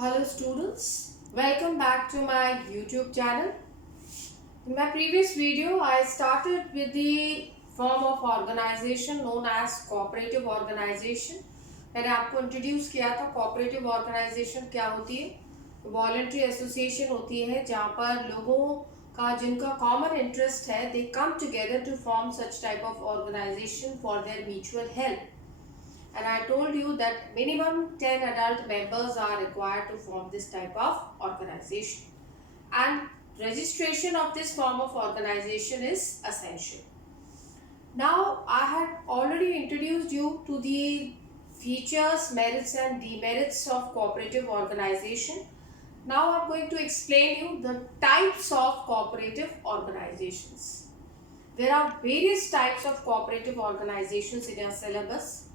Hello students, welcome back to my YouTube channel. In my previous video, I started with the form of organization known as cooperative organization. मैंने आपको introduce किया था cooperative organization क्या होती है। Voluntary association होती है जहाँ पर लोगों का जिनका कॉमन इंटरेस्ट है they come together to form such type of organization for their mutual help. And I told you that minimum 10 adult members are required to form this type of organization. And registration of this form of organization is essential. Now, I had already introduced you to the features, merits and demerits of cooperative organization. Now, I am going to explain you the types of cooperative organizations. There are various types of cooperative organizations in your syllabus.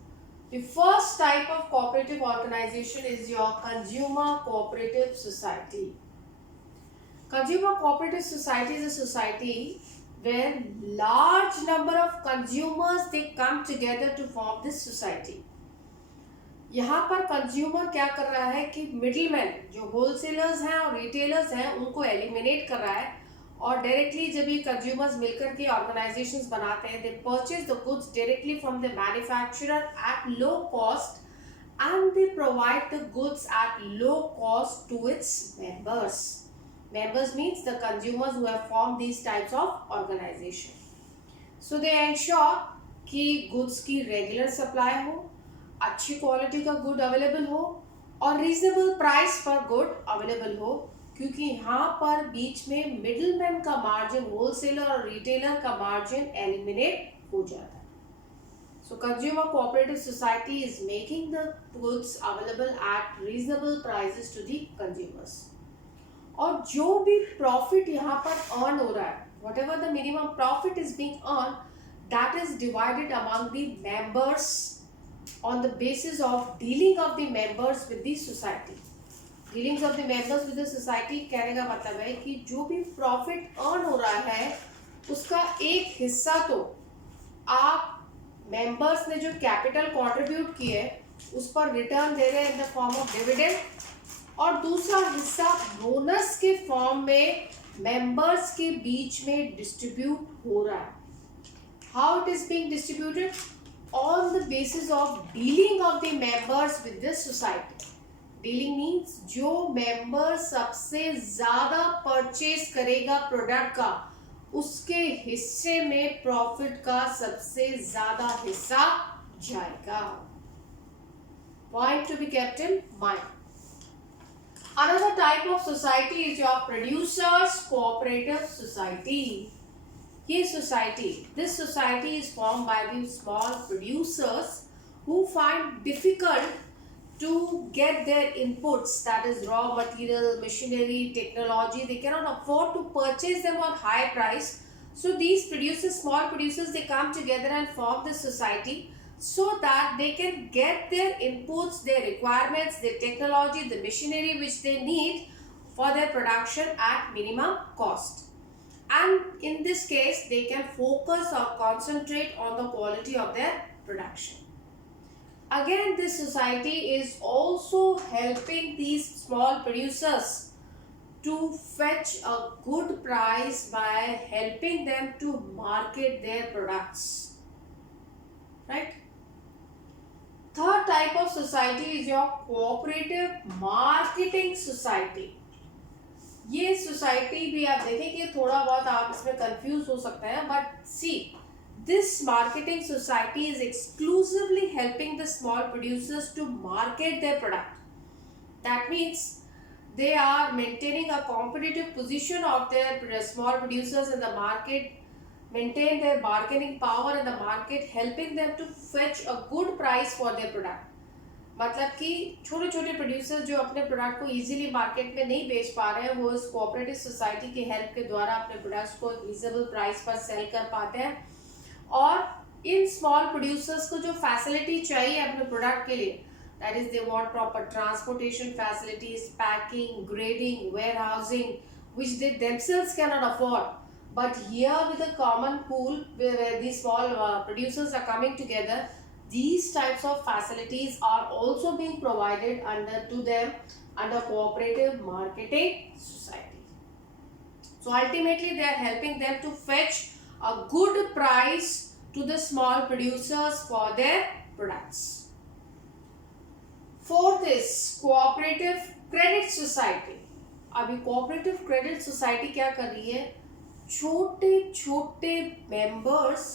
The first type of cooperative organization is your consumer cooperative society. Consumer cooperative society is a society where large number of consumers they come together to form this society. यहाँ पर consumer क्या कर रहा है कि middleman जो wholesalers हैं और रिटेलर्स हैं उनको एलिमिनेट कर रहा है और डायरेक्टली जब ये कंज्यूमर्स मिलकर के ऑर्गेनाइजेशंस बनाते हैं they purchase the goods directly from the manufacturer at low cost and they provide the goods at low cost to its members. Members means the consumers who have form these types of organisation. So they ensure कि goods की regular supply हो, अच्छी quality का good available हो और reasonable price पर good available हो, क्योंकि यहाँ पर बीच में मिडिलमैन का मार्जिन, होलसेलर और रिटेलर का मार्जिन एलिमिनेट हो जाता है. So consumer cooperative society is making the goods available at reasonable prices to the consumers. और जो भी प्रॉफिट यहाँ पर अर्न हो रहा है, what ever the minimum profit is being earn, that is divided among the members on the basis of dealing of the members with the society. Dealings of the members with the society कहने का मतलब है कि जो भी profit earn हो रहा है उसका एक हिस्सा तो आप मेंबर्स ने जो कैपिटल कंट्रीब्यूट किए उस पर रिटर्न दे रहे हैं इन द फॉर्म ऑफ डिविडेंड, और दूसरा हिस्सा बोनस के फॉर्म में मेंबर्स के बीच में डिस्ट्रीब्यूट हो रहा है. How it is being distributed? On the basis of dealing of the members with this society. Dealing means जो member सबसे ज़्यादा purchase करेगा प्रोडक्ट का उसके हिस्से में प्रॉफिट का सबसे ज़्यादा हिस्सा जाएगा. Point to be kept in mind. Another type of society is your producers cooperative society. This society is formed by the small producers who find difficult to get their inputs, that is raw material, machinery, technology. They cannot afford to purchase them on high price. So these producers, small producers, they come together and form this society so that they can get their inputs, their requirements, their technology, the machinery which they need for their production at minimum cost. And in this case they can focus or concentrate on the quality of their production. Again, this society is also helping these small producers to fetch a good price by helping them to market their products, right? Third type of society is your cooperative marketing society. ये society भी आप देखें कि थोड़ा बहुत आप इसमें confuse हो सकते हैं, but see this marketing society is exclusively helping the small producers to market their product. That means they are maintaining a competitive position of their small producers in the market, maintain their bargaining power in the market, helping them to fetch a good price for their product. मतलब कि छोटे छोटे producer जो अपने product को easily market में नहीं बेच पा रहे हैं वो इस कोऑपरेटिव सोसाइटी की हेल्प के द्वारा अपने प्रोडक्ट्स को रीजनेबल प्राइस पर सेल कर पाते हैं. और इन स्मॉल प्रोड्यूसर्स को जो फैसिलिटी चाहिए अपने प्रोडक्ट के लिए, that is they want proper transportation facilities, packing, grading, warehousing, which they themselves cannot afford. But here with a common pool where these small producers are coming together, these types of facilities are also being provided to them under cooperative marketing society. So ultimately they are helping them to fetch a good price to the small producers for their products. Fourth is cooperative credit society. अभी cooperative credit society क्या कर रही है, छोटे छोटे members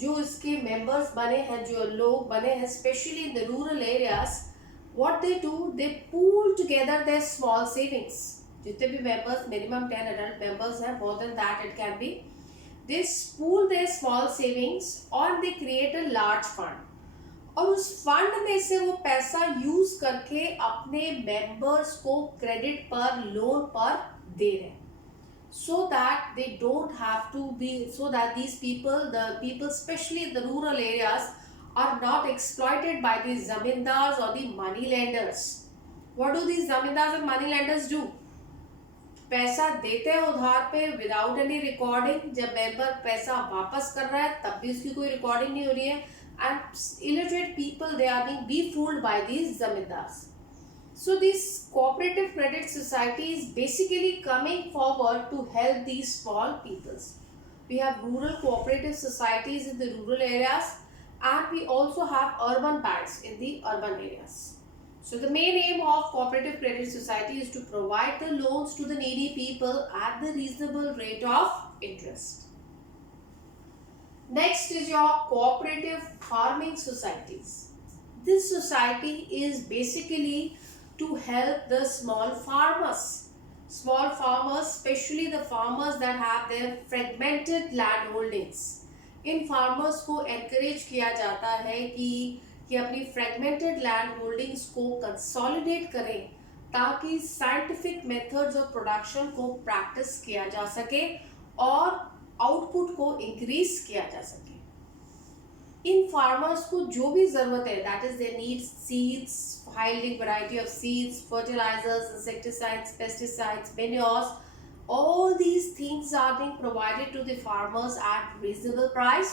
जो इसके members बने हैं, जो लोग बने हैं specially in the rural areas, what they do, they pool together their small savings. जितने भी मेंबर्स, मिनिमम 10 एडल्ट मेंबर्स हैं, more than that it can be, they pool their small savings और they create a large fund. और उस fund में से वो पैसा यूज करके अपने मेंबर्स को क्रेडिट पर, लोन पर दे रहे हैं, so that they don't have to be, so that these people, the people especially in the rural areas, are not exploited by these zamindars or the money lenders. What do these zamindars and money lenders do? पैसा देते हैं उधार पे without any recording. जब member पैसा वापस कर रहा है तब भी उसकी कोई रिकॉर्डिंग नहीं हो रही है. And illiterate people, they are being befooled by these zamindars. So this cooperative credit society is basically coming forward to help these small peoples. We have rural cooperative societies in the rural areas, and we also have urban banks in the urban areas. So the main aim of cooperative credit society is to provide the loans to the needy people at the reasonable rate of interest. Next is your cooperative farming societies. This society is basically to help the small farmers. Small farmers, especially the farmers that have their fragmented land holdings. In farmers को encourage किया जाता है कि अपनी fragmented land holdings को consolidate करें ताकि scientific methods of production को practice किया जा सके और output को increase किया जा सके. इन फार्मर्स को जो भी जरूरत है, that is they need seeds, high variety of seeds, fertilisers, insecticides, pesticides, manures, all these things are being provided to the farmers at reasonable price,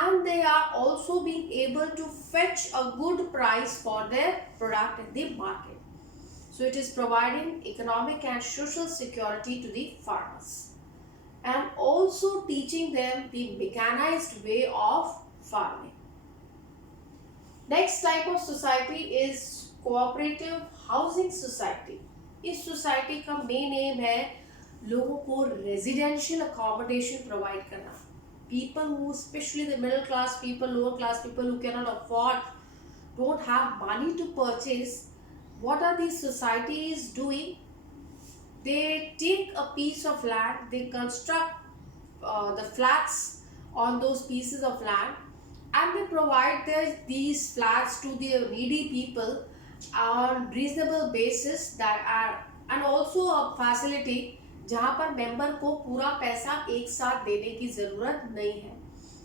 and they are also being able to fetch a good price for their product in the market. So it is providing economic and social security to the farmers and also teaching them the mechanized way of farming. Next type of society is cooperative housing society. इस society का main aim है लोगों को residential accommodation provide करना. People who, especially the middle class people, lower class people who cannot afford, don't have money to purchase, what are these societies doing? They take a piece of land, they construct the flats on those pieces of land, and they provide these flats to the needy people on reasonable basis, that are, and also a facility जहाँ पर member को पूरा पैसा एक साथ देने की जरूरत नहीं है.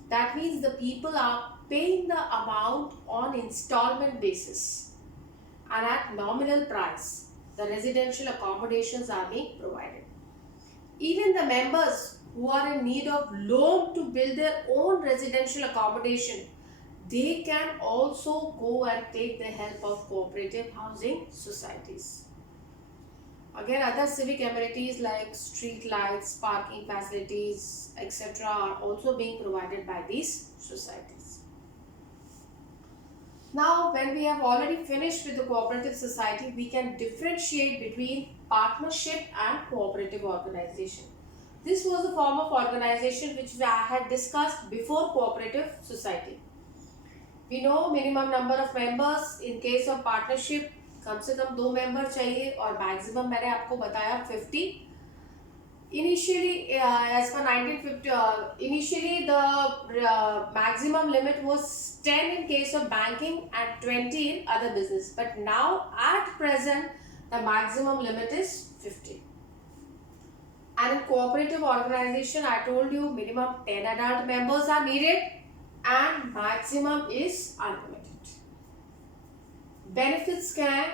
That means the people are paying the amount on installment basis and at nominal price. The residential accommodations are being provided. Even the members who are in need of loan to build their own residential accommodation, they can also go and take the help of cooperative housing societies. Again, other civic amenities like street lights, parking facilities, etc. are also being provided by these societies. Now, when we have already finished with the cooperative society, we can differentiate between partnership and cooperative organization. This was a form of organization which I had discussed before cooperative society. We know minimum number of members. In case of partnership, कम से कम 2 member चाहिए और maximum मैंने आपको बताया 50. Initially, as per 1950, initially the maximum limit was 10 in case of banking and 20 in other business. But now, at present, the maximum limit is 50. And in cooperative organization, I told you minimum 10 adult members are needed and maximum is unlimited. Benefits can,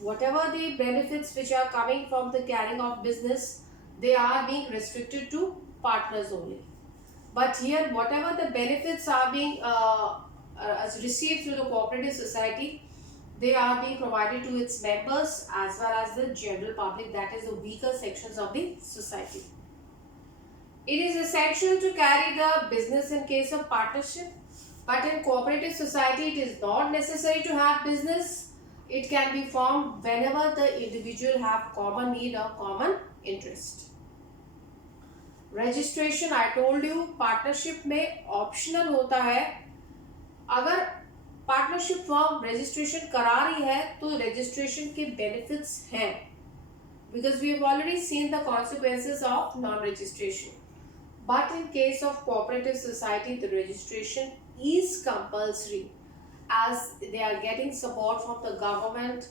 whatever the benefits which are coming from the carrying of business, they are being restricted to partners only. But here, whatever the benefits are being received through the cooperative society, they are being provided to its members as well as the general public, that is the weaker sections of the society. It is essential to carry the business in case of partnership, but in cooperative society it is not necessary to have business. It can be formed whenever the individual have common need or common interest. Registration I told you partnership में optional होता है. अगर partnership firm registration करा रही है तो registration के benefits हैं, because we have already seen the consequences of non registration. But in case of cooperative society the registration is compulsory as they are getting support from the government.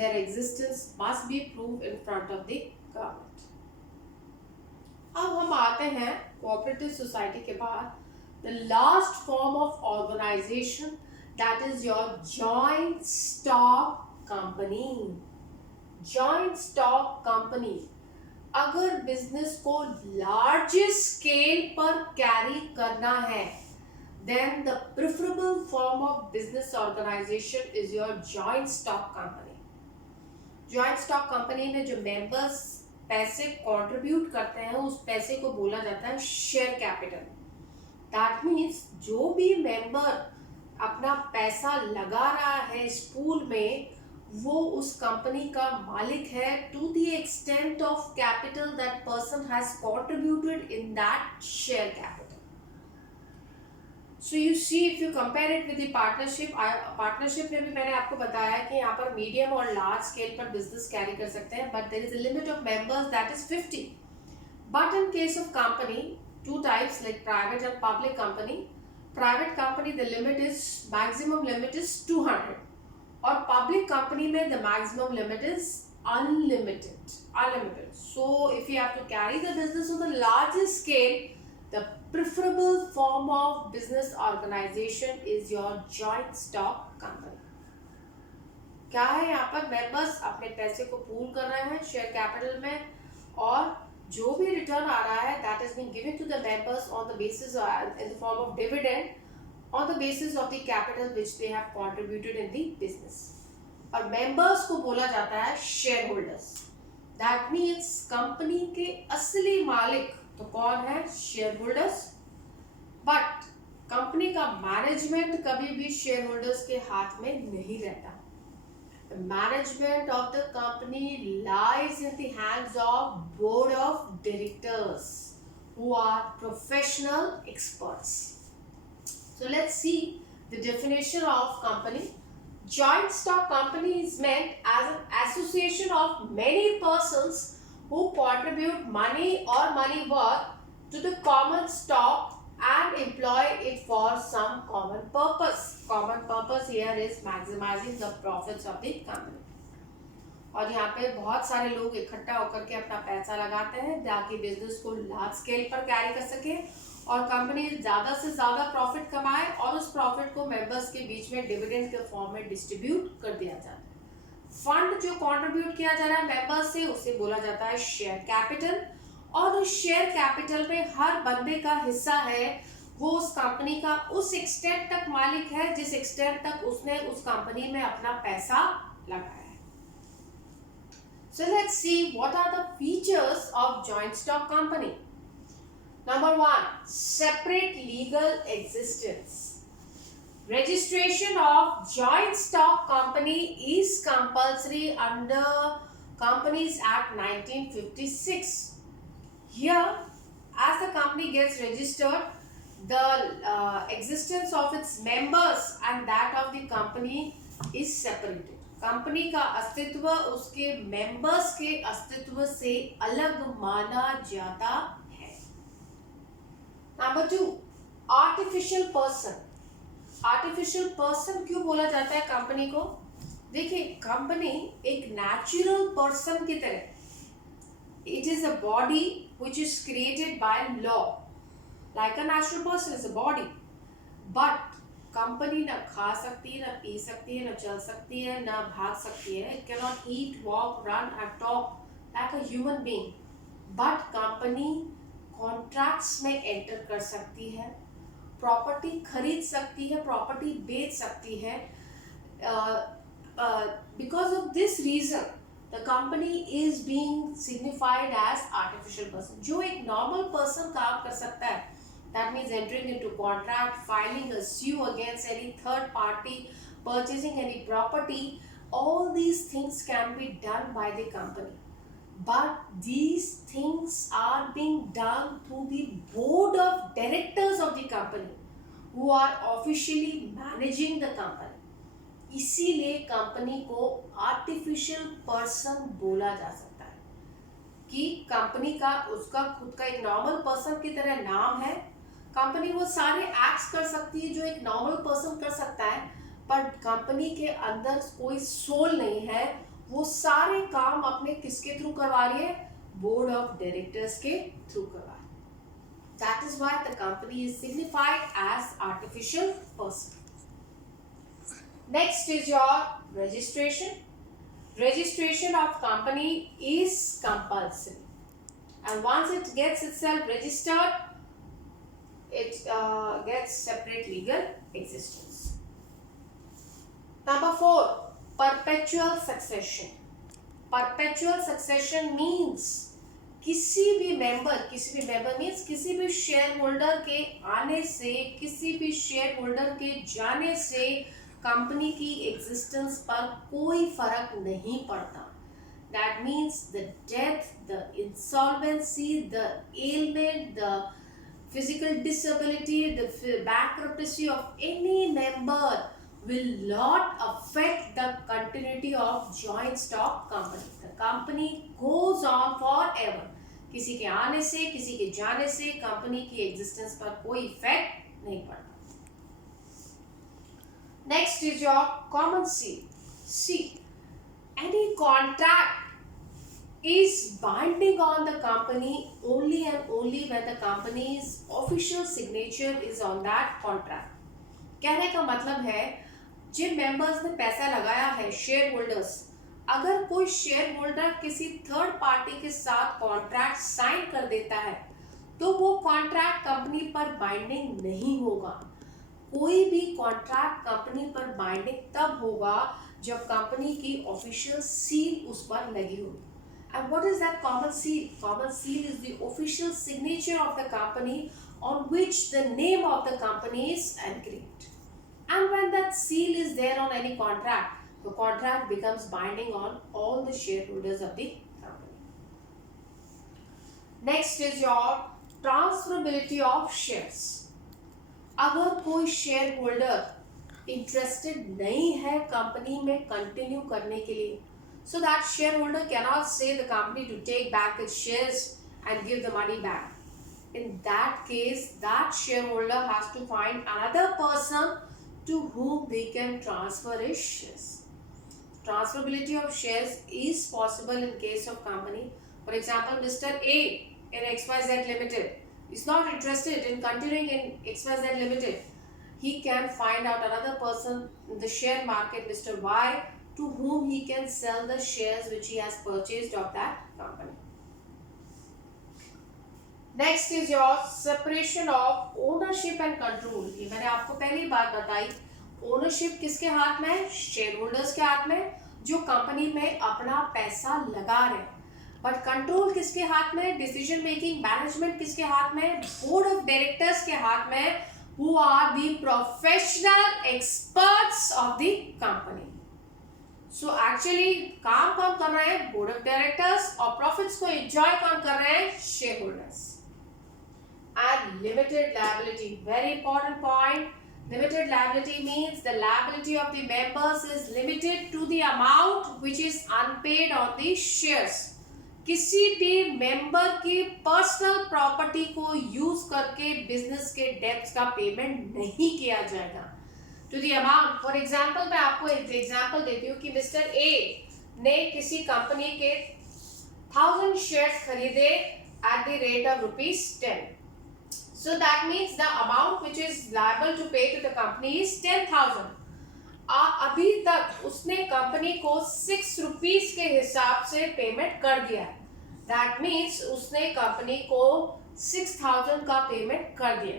Their existence must be proved in front of the government. अब हम आते हैं cooperative society के बाद the last form of organisation, that is your joint stock company. Joint stock company अगर business को largest scale पर carry करना है, then the preferable form of business organization is your joint stock company. Joint stock company में जो members पैसे contribute करते हैं उस पैसे को बोला जाता है शेयर कैपिटल. दैट मीन्स जो भी मेंबर अपना पैसा लगा रहा है इस पूल में वो उस कंपनी का मालिक है to the extent of capital that person has contributed in that share capital. So you see, if you compare it with the partnership में भी मैंने आपको बताया कि यहाँ पर मीडियम और लार्ज स्केल पर बिजनेस कैरी कर सकते हैं, but there is a limit of members that is 50. But in case of company, two types like private and public company. Private company the limit is maximum limit is 200 और public company में the maximum limit is unlimited. So if you have to carry the business on the largest scale, the preferable form of business organization is your joint stock company. क्या है यहाँ पर members अपने पैसे को pool कर रहे हैं शेयर कैपिटल में और जो भी रिटर्न आ रहा है that is being given to the members on the basis in the form of dividend on the basis of the capital which they have contributed in the business. और members को बोला जाता है share holders. That means company के असली मालिक तो कौन है? Share holders. बट कंपनी का मैनेजमेंट कभी भी शेयर होल्डर्स के हाथ में नहीं रहता. The management of the company lies in the hands of board of directors who are professional experts. So let's see the definition of company. Joint stock company is meant as an association of many persons who contribute money or money worth to the common stock and employ it for some common purpose. Common purpose here is maximizing the profits of the company. और यहाँ पे बहुत सारे लोग इकट्ठा होकर के अपना पैसा लगाते हैं ताकि बिजनेस को लार्ज स्केल पर कैरी कर सके और कंपनी ज़्यादा से ज़्यादा प्रॉफिट कमाए और उस प्रॉफिट को मेंबर्स के बीच में डिविडेंड के फॉर्म में डिस्ट्रीब्यूट कर दिया जाता है. फंड जो कंट्रीब्यूट किया जा रहा है मेंबर्स से उसे बोला जाता है शेयर कैपिटल. और उस शेयर कैपिटल में हर बंदे का हिस्सा है, वो उस कंपनी का उस एक्सटेंट तक मालिक है जिस एक्सटेंट तक उसने उस कंपनी में अपना पैसा लगाया है. So let's see what are the features of joint stock company. Number 1, separate legal existence. Registration of joint stock company is compulsory under Companies Act 1956. Here, as the company gets registered, the existence of its members and that of the company is separated. Company का अस्तित्व उसके members के अस्तित्व से अलग माना जाता है. Number 2, artificial person. Artificial person क्यों बोला जाता है कंपनी को? देखिए, कंपनी एक नेचुरल पर्सन की तरह, it is a body which is created by law. Like a natural person is a body, but company ना खा सकती है, ना पी सकती है, ना चल सकती है, ना भाग सकती है. It can not eat, walk, run and talk like a human being. But company contracts में एंटर कर सकती है, प्रॉपर्टी खरीद सकती है, प्रॉपर्टी बेच सकती है. Because of this reason the company is being signified as artificial person. जो एक normal person काम कर सकता है, that means entering into contract, filing a sue against any third party, purchasing any property, all these things can be done by the company. But these things are being done through the board of directors of the company who are officially managing the company. इसीलिए company को artificial person बोला जा सकता है कि company का उसका खुद का एक नॉर्मल पर्सन की तरह नाम है. कंपनी वो सारे एक्ट्स कर सकती है जो एक नॉर्मल पर्सन कर सकता है, पर कंपनी के अंदर कोई सोल नहीं है. वो सारे काम अपने किसके थ्रू करवा रही है? बोर्ड ऑफ डायरेक्टर्स के थ्रू करवा रही है. That is why the company is signified as artificial person. Next is your registration. Registration of company is compulsory, and once it gets itself registered, it gets separate legal existence. Number 4, perpetual succession. Perpetual succession means किसी भी member means किसी भी share holder के आने से, किसी भी share holder के जाने से कंपनी की एग्जिस्टेंस पर कोई फर्क नहीं पड़ता. That means the death, the insolvency, the ailment, the physical disability, the bankruptcy of any member will not affect the continuity of joint stock company. The company goes on forever. किसी के आने से, किसी के जाने से कंपनी की existence पर कोई इफेक्ट नहीं पड़ता. Next is your common seal. See, any contract is binding on the company only and only when the company's official signature is on that contract. कहने का मतलब है जिन मेंबर्स ने पैसा लगाया है, शेयर होल्डर्स, अगर कोई शेयर होल्डर किसी थर्ड पार्टी के साथ कॉन्ट्रैक्ट साइन कर देता है तो वो कॉन्ट्रैक्ट कंपनी पर बाइंडिंग नहीं होगा. कोई भी कॉन्ट्रैक्ट कंपनी पर बाइंडिंग तब होगा जब कंपनी की ऑफिशियल सील उस पर लगी होगी. And what is that common seal? Common seal is the official signature of the company on which the name of the company is engraved. And when that seal is there on any contract, the contract becomes binding on all the shareholders of the company. Next is your transferability of shares. अगर कोई share holder interested नहीं है company में continue करने के लिए, so that shareholder cannot say the company to take back its shares and give the money back. In that case, that shareholder has to find another person to whom they can transfer his shares. Transferability of shares is possible in case of company. For example, Mr. A in XYZ Limited is not interested in continuing in XYZ Limited. He can find out another person in the share market, Mr. Y, to whom he can sell the shares which he has purchased of that company. Next is your separation of ownership and control. ये मैंने आपको पहली बात बताई. Ownership किसके हाथ में है? शेयर होल्डर्स के हाथ में, जो कंपनी में अपना पैसा लगा रहे हैं. बट कंट्रोल किसके हाथ में? डिसीजन मेकिंग, मैनेजमेंट किसके हाथ में? बोर्ड ऑफ डायरेक्टर्स के हाथ में, who are the professional experts of the company. So actually काम कौन कर रहे हैं? Board of directors. और प्रॉफिट्स को एंजॉय कौन कर रहे हैं? Share holders. And limited liability, very important point. Limited liability means the liability of the members is limited to the amount which is unpaid on the shares. किसी भी member की personal property को use करके business के debts का payment नहीं किया जाएगा. To the amount, for example मैं आपको एक एग्जांपल देती हूँ कि मिस्टर ए ने किसी कंपनी के 1000 शेयर्स खरीदे at the rate of ₹10. So that means the amount which is liable to pay to the company is 10,000. अभी तक उसने कंपनी को 6 रुपीस के हिसाब से पेमेंट कर दिया. दैट मीन्स उसने कंपनी को 6,000 का पेमेंट कर दिया.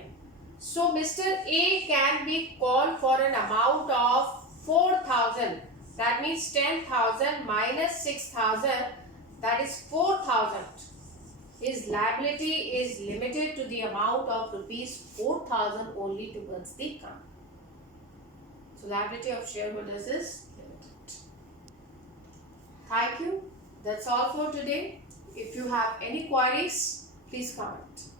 So Mr. A can be called for an amount of 4,000. That means 10,000 minus 6,000, that is 4,000. His liability is limited to the amount of rupees 4,000 only towards the company. So liability of shareholders is limited. Thank you. That's all for today. If you have any queries, please comment.